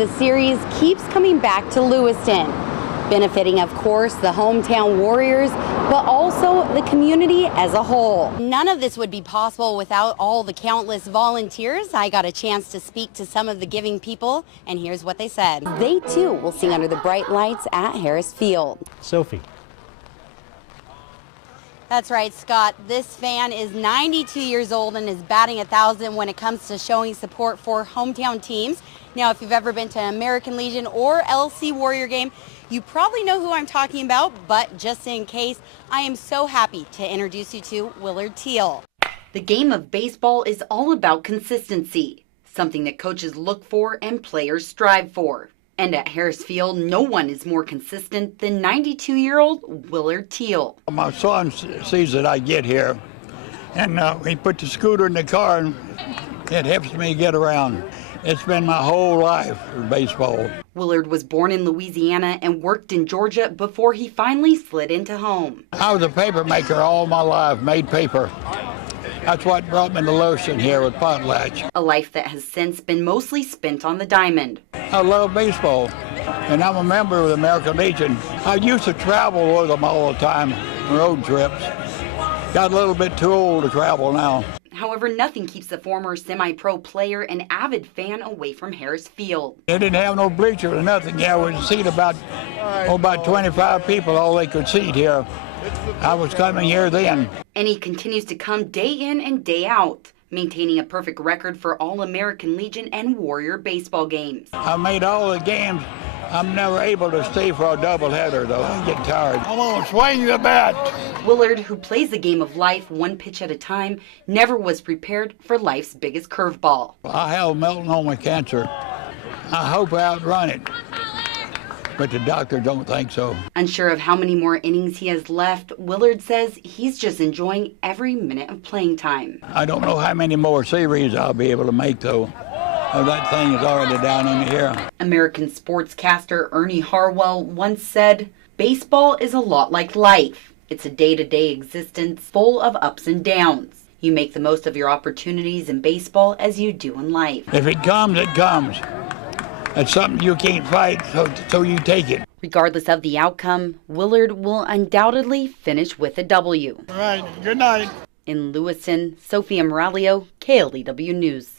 The series keeps coming back to Lewiston, benefiting, of course, the hometown Warriors, but also the community as a whole. None of this would be possible without all the countless volunteers. I got a chance to speak to some of the giving people, and here's what they said. They, too, will sing under the bright lights at Harris Field. Sophie. That's right, Scott. This fan is 92 years old and is batting 1,000 when it comes to showing support for hometown teams. Now, if you've ever been to an American Legion or LC Warrior game, you probably know who I'm talking about, but just in case, I am so happy to introduce you to Willard Teal. The game of baseball is all about consistency, something that coaches look for and players strive for. And at Harris Field, no one is more consistent than 92-year-old Willard Teal. My son sees that I get here, and he put the scooter in the car, and it helps me get around. It's been my whole life for baseball. Willard was born in Louisiana and worked in Georgia before he finally slid into home. I was a paper maker all my life, made paper. That's what brought me to Lewiston here with Potlatch. A life that has since been mostly spent on the diamond. I love baseball, and I'm a member of the American Legion. I used to travel with them all the time, road trips. Got a little bit too old to travel now. However, nothing keeps the former semi-pro player and avid fan away from Harris Field. They didn't have no bleachers or nothing. Yeah, we could seat about 25 people, all they could seat here. I was coming here then. And he continues to come day in and day out, maintaining a perfect record for all American Legion and Warrior baseball games. I made all the games. I'm never able to stay for a doubleheader, though. I get tired. Come on, swing the bat. Willard, who plays the game of life one pitch at a time, never was prepared for life's biggest curveball. I have melanoma cancer. I hope I outrun it, but the doctor don't think so. Unsure of how many more innings he has left, Willard says he's just enjoying every minute of playing time. I don't know how many more series I'll be able to make, though. Oh, that thing is already down in here. American sportscaster Ernie Harwell once said, "Baseball is a lot like life. It's a day-to-day existence full of ups and downs. You make the most of your opportunities in baseball as you do in life." If it comes, it comes. It's something you can't fight, so you take it. Regardless of the outcome, Willard will undoubtedly finish with a W. All right, good night. In Lewiston, Sophia Miraglio, KLEW News.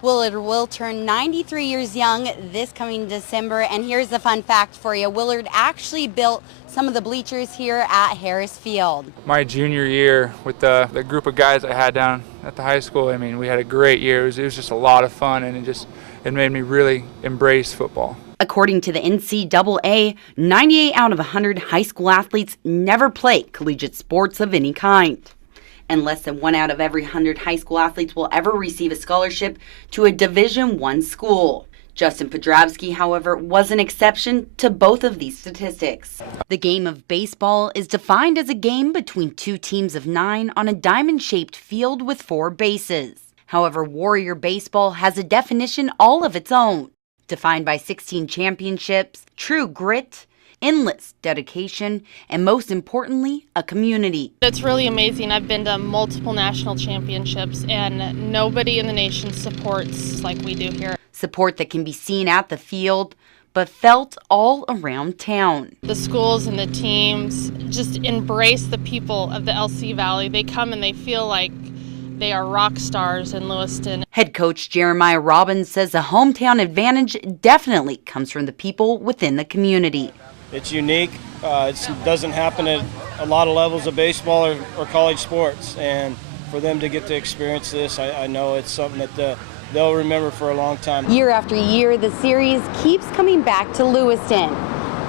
Willard will turn 93 years young this coming December, and here's a fun fact for you. Willard actually built some of the bleachers here at Harris Field. My junior year with the group of guys I had down at the high school, I mean, we had a great year. It was just a lot of fun, and it made me really embrace football. According to the NCAA, 98 out of 100 high school athletes never play collegiate sports of any kind. And less than 1 out of every 100 high school athletes will ever receive a scholarship to a Division I school. Justin Podravsky, however, was an exception to both of these statistics. The game of baseball is defined as a game between two teams of 9 on a diamond-shaped field with 4 bases. However, Warrior baseball has a definition all of its own, defined by 16 championships, true grit, endless dedication, and most importantly, a community. It's really amazing. I've been to multiple national championships, and nobody in the nation supports like we do here. Support that can be seen at the field, but felt all around town. The schools and the teams just embrace the people of the LC Valley. They come and they feel like they are rock stars in Lewiston. Head coach Jeremiah Robbins says the hometown advantage definitely comes from the people within the community. It's unique. It doesn't happen at a lot of levels of baseball or college sports. And for them to get to experience this, I know it's something that they'll remember for a long time. Year after year, the series keeps coming back to Lewiston,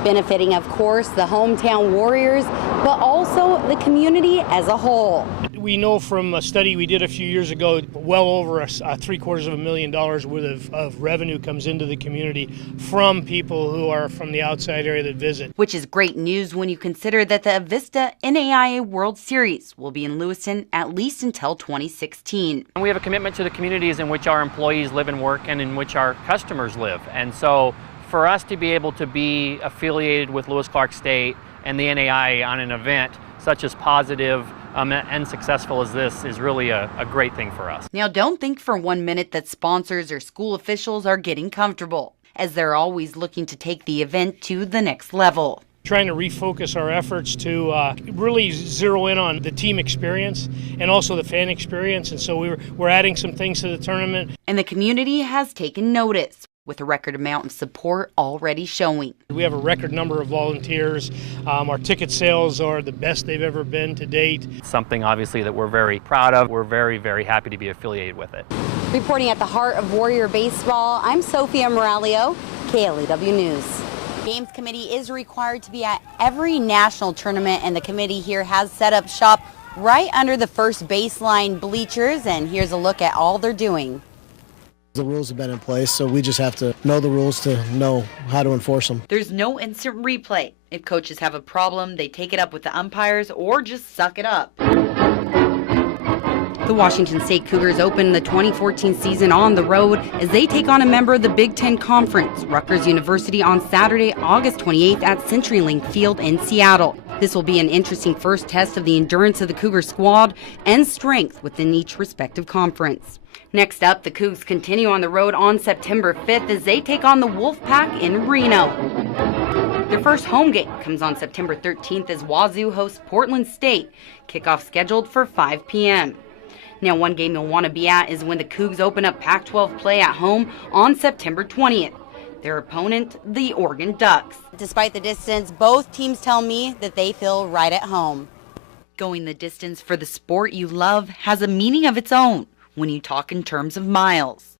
benefiting, of course, the hometown Warriors, but also the community as a whole. We know from a study we did a few years ago, well over $750,000 worth of revenue comes into the community from people who are from the outside area that visit. Which is great news when you consider that the Avista NAIA World Series will be in Lewiston at least until 2016. We have a commitment to the communities in which our employees live and work and in which our customers live. And so for us to be able to be affiliated with Lewis-Clark State and the NAIA on an event such as positive and successful as this is really a great thing for us. Now, don't think for 1 minute that sponsors or school officials are getting comfortable. as they're always looking to take the event to the next level. Trying to refocus our efforts to really zero in on the team experience and also the fan experience. And so we're adding some things to the tournament. And the community has taken notice, with a record amount of support already showing. We have a record number of volunteers. Our ticket sales are the best they've ever been to date. Something obviously that we're very proud of. We're very, very happy to be affiliated with it. Reporting at the heart of Warrior Baseball, I'm Sophia Miraglio, KLEW News. Games committee is required to be at every national tournament, and the committee here has set up shop right under the first baseline bleachers, and here's a look at all they're doing. The rules have been in place, so we just have to know the rules to know how to enforce them. There's no instant replay. If coaches have a problem, they take it up with the umpires or just suck it up. The Washington State Cougars open the 2014 season on the road as they take on a member of the Big Ten Conference, Rutgers University, on Saturday, August 28th at CenturyLink Field in Seattle. This will be an interesting first test of the endurance of the Cougar squad and strength within each respective conference. Next up, the Cougs continue on the road on September 5th as they take on the Wolfpack in Reno. Their first home game comes on September 13th as Wazoo hosts Portland State, kickoff scheduled for 5 p.m. Now, one game you'll want to be at is when the Cougs open up Pac-12 play at home on September 20th. Their opponent, the Oregon Ducks. Despite the distance, both teams tell me that they feel right at home. Going the distance for the sport you love has a meaning of its own when you talk in terms of miles.